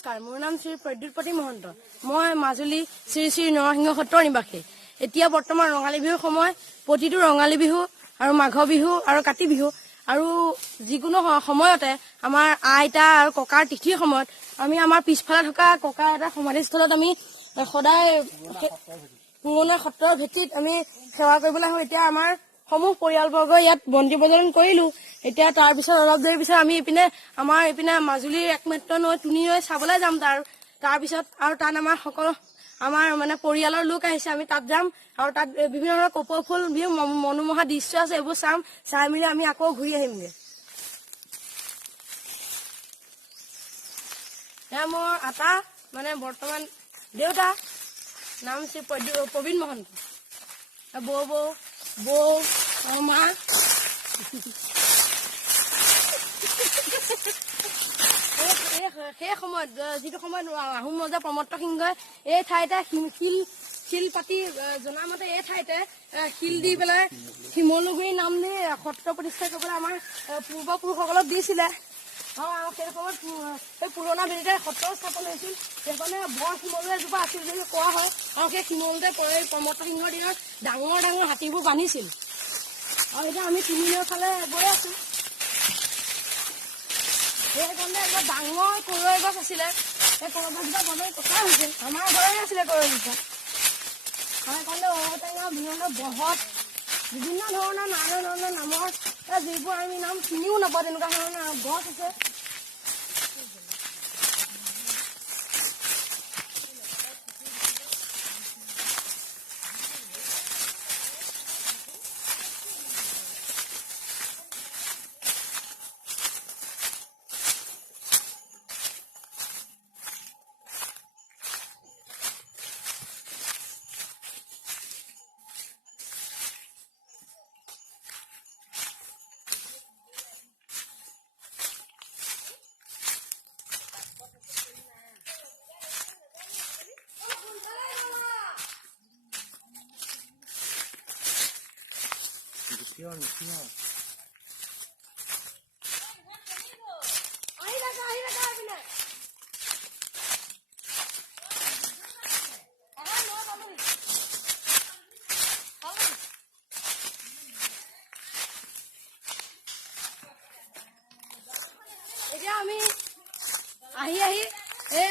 নমস্কাৰ, মোৰ নাম শ্ৰী প্ৰদ্যুৎপতি মহন্ত। মই মাজুলী শ্ৰী শ্ৰী নৰসিংহ সত্ৰৰ নিবাসী। এতিয়া বৰ্তমান ৰঙালী বিহুৰ সময়। প্ৰতিটো ৰঙালী বিহু আৰু মাঘ বিহু আৰু কাতি বিহু আৰু যিকোনো সময়তে আমাৰ আইতা আৰু ককাৰ তিথিৰ সময়ত আমি আমাৰ পিছফালে থকা ককা এটা সমাধিস্থলত আমি সদায় পুৰণা সত্ৰৰ ভেটিত আমি সেৱা কৰিবলৈ আহোঁ। এতিয়া আমাৰ সমূহ পৰিয়ালবৰ্গ ইয়াত বন্তি প্ৰজ্বলন কৰিলো। এতিয়া তাৰপিছত অলপ দেৰি পিছত আমি আমাৰ এইপিনে মাজুলীৰ একমাত্ৰ নৈ তুনি নৈ চাবলৈ যাম। তাৰপিছত আৰু তাত আমাৰ মানে পৰিয়ালৰ লোক আহিছে, আমি তাত যাম আৰু তাত বিভিন্ন ধৰণৰ কপৌ ফুল মনোমোহা দৃশ্য আছে, এইবোৰ চাই মেলি আমি আকৌ ঘূৰি আহিমগে। এয়া মোৰ আটা মানে বৰ্তমান দেউতা নাম শ্ৰী প্ৰবীণ মহন্ত, বৌ আৰু মা। সেই সময়ত যিটো সময়ত আহোম ৰজা প্ৰমত্ত সিংহই এই ঠাইতে শিল পাতি জনামতে এই ঠাইতে শিল দি পেলাই শিমলুগুৰি নাম দি সত্ৰ প্ৰতিষ্ঠা কৰিবলৈ আমাৰ পূৰ্বপুৰুষসকলক দিছিলে। আৰু সেই সময়ত সেই পুৰণা ভেটিতে সত্ৰ স্থাপন হৈছিল। সেইকাৰণে বৰ শিমলু এজোপা আছিল বুলি কোৱা হয়। আৰু সেই শিমলুতে প্ৰমত্ত সিংহৰ দিনত ডাঙৰ ডাঙৰ হাতীবোৰ বান্ধিছিল। আৰু এতিয়া আমি তিনিনৰ ফালে গৈ আছো। সেইকাৰণে এটা ডাঙৰ কৰৈ গছ আছিলে, সেই কৰৈ গছজোপা বনাই কটা হৈছিল। আমাৰ ঘৰৰে আছিলে কৰৈ গছজোপা। সেইকাৰণে ঔটেঙা বিভিন্ন ধৰণৰ নানা ধৰণৰ নামৰ যিবোৰ আমি নাম চিনিও নাপাওঁ তেনেকুৱা ধৰণৰ গছ আছে। এতিয়া আমি আহি এই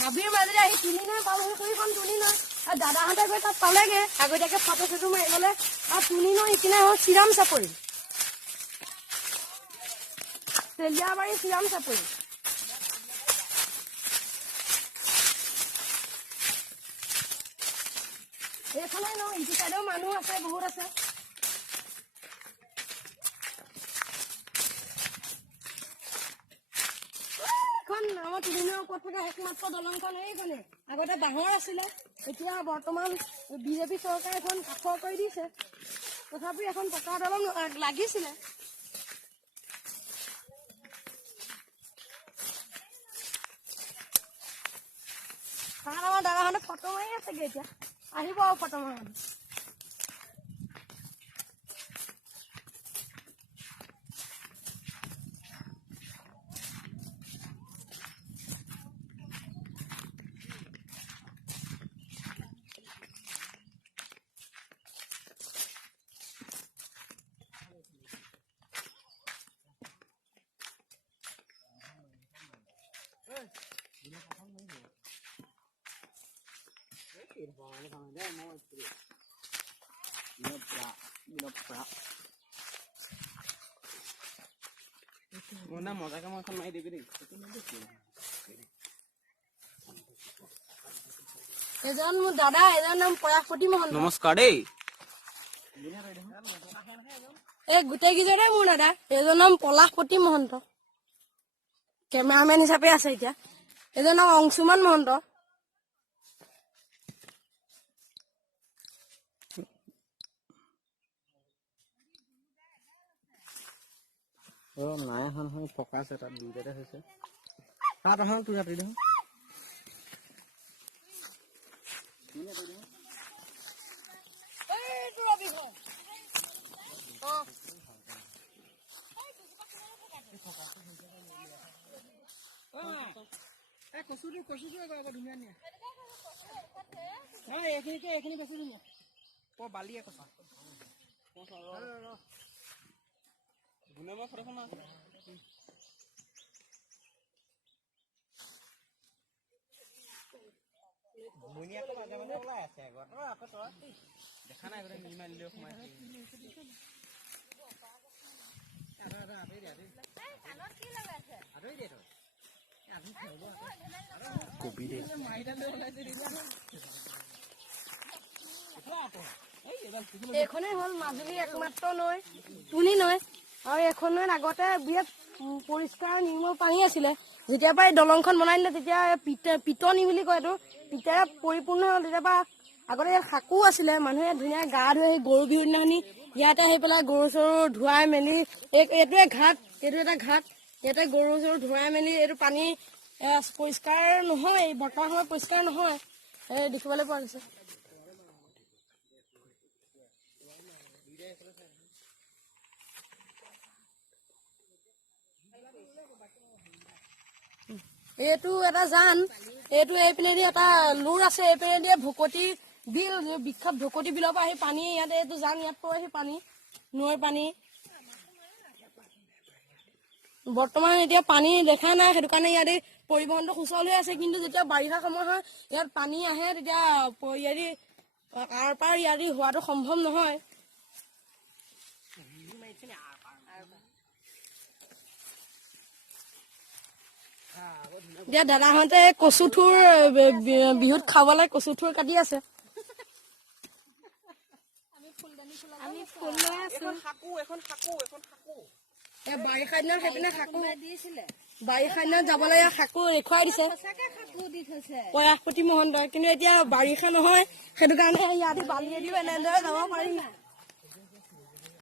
হাবিৰ মাজেৰে আহি তুলি নৈ পালোহি। সেইখন তুলি নৈ আৰু দাদাহঁতে গৈ তাত পালেগে আগতীয়াকে ফটো চটো মাৰিবলৈ। আৰু তুলি নৈ ইপিনে হ'ল চিৰাম চাপৰি, তেলিয়াবাৰী চিৰাম চাপৰি। এইফালে ন ইটো চাইডেও মানুহ আছে, বহুত আছে। আমাৰ তুলিনৰ ওপৰত থকা একমাত্ৰ দলংখন এইখনে। আগতে ডাঙৰ আছিলে, এতিয়া বৰ্তমান বিজেপি চৰকাৰে এখন কাঠৰ কৰি দিছে। তথাপি এখন পকা দলং লাগিছিলে। তাত আমাৰ দাদাহঁতে ফটো মাৰি আছেগে। এতিয়া আহিব আৰু ফটো মাৰিবলৈ। মজাকে মই এখন মাৰি দিবি দেই। এজন মোৰ দাদা, এজন নাম পৰাশপতি মহন্ত। নমস্কাৰ দেই। এই গোটেই কেইজনে মোৰ দাদা। এজন নাম পলাশপতি মহন্ত, কেমেৰামেন হিচাপে আছে এতিয়া। এজন নাম অংশুমান মহন্ত। নাই এখন পকা আছে, তাত দুইটাতে হৈছে। তাত এখন তোৰ ৰাতি দেখোন এইখিনি বেছি ধুনীয়া বালিয়ে কচা গুণে মই ফটোখন মইনিয়াটো মাজে মাজে ওলাই আছে আগত আকৌ তই দেখা নাই আগতে নি মাৰিলেও সোমাই কবি দে এইখনেই হ'ল মাজুলীৰ একমাত্ৰ নৈ তুনি নৈ আৰু এইখন নৈত আগতে বিৰাট পৰিষ্কাৰ নিৰ্মল পানী আছিলে যেতিয়াৰ পৰা এই দলংখন বনাই দিলে তেতিয়া পিতনি বুলি কয় এইটো পিতেৰে পৰিপূৰ্ণ হ'ল তেতিয়াৰ পৰা আগতে ইয়াত শাকো আছিলে মানুহে ধুনীয়া গা ধুই আহি গৰু বিহুৰ দিনাখনি ইয়াতে আহি পেলাই গৰু চৰু ধুৱাই মেলি এইটোৱে ঘাট এইটো এটা ঘাট ইয়াতে গৰু চৰু ধুৱাই মেলি এইটো পানী পৰিষ্কাৰ নহয় বৰ্তমান সময়ত পৰিষ্কাৰ নহয় দেখিবলৈ পোৱা গৈছে এইটো এটা জান এইটো এইপিনেদি এটা লুৰ আছে এইপিনেদি ভকতি বিল বিখ্যাত ভকতি বিলৰ পৰা আহি পানী ইয়াতে এইটো জান ইয়াত পৰে আহি পানী নৈৰ পানী বৰ্তমান এতিয়া পানী দেখা নাই সেইটো কাৰণে ইয়াতে পৰিবহনটো সুচল হৈ আছে কিন্তু যেতিয়া বাৰিষা সময় হয় ইয়াত পানী আহে তেতিয়া ইয়াদি আৰ পাৰ ইয়াদি হোৱাটো সম্ভৱ নহয় এতিয়া দাদাহঁতে কচু থুৰ বিহুত খাবলৈ কচু থুৰ কাটি আছে বাৰিষা দিনত সেইপিনে শাকু বাৰিষা দিনত যাবলৈ শাকু দেখুৱাই দিছে প্ৰয়াসপতি মহন্তই কিন্তু এতিয়া বাৰিষা নহয় সেইটো কাৰণে ইয়াতে বালিয়েদিও এনেদৰে যাব পাৰিম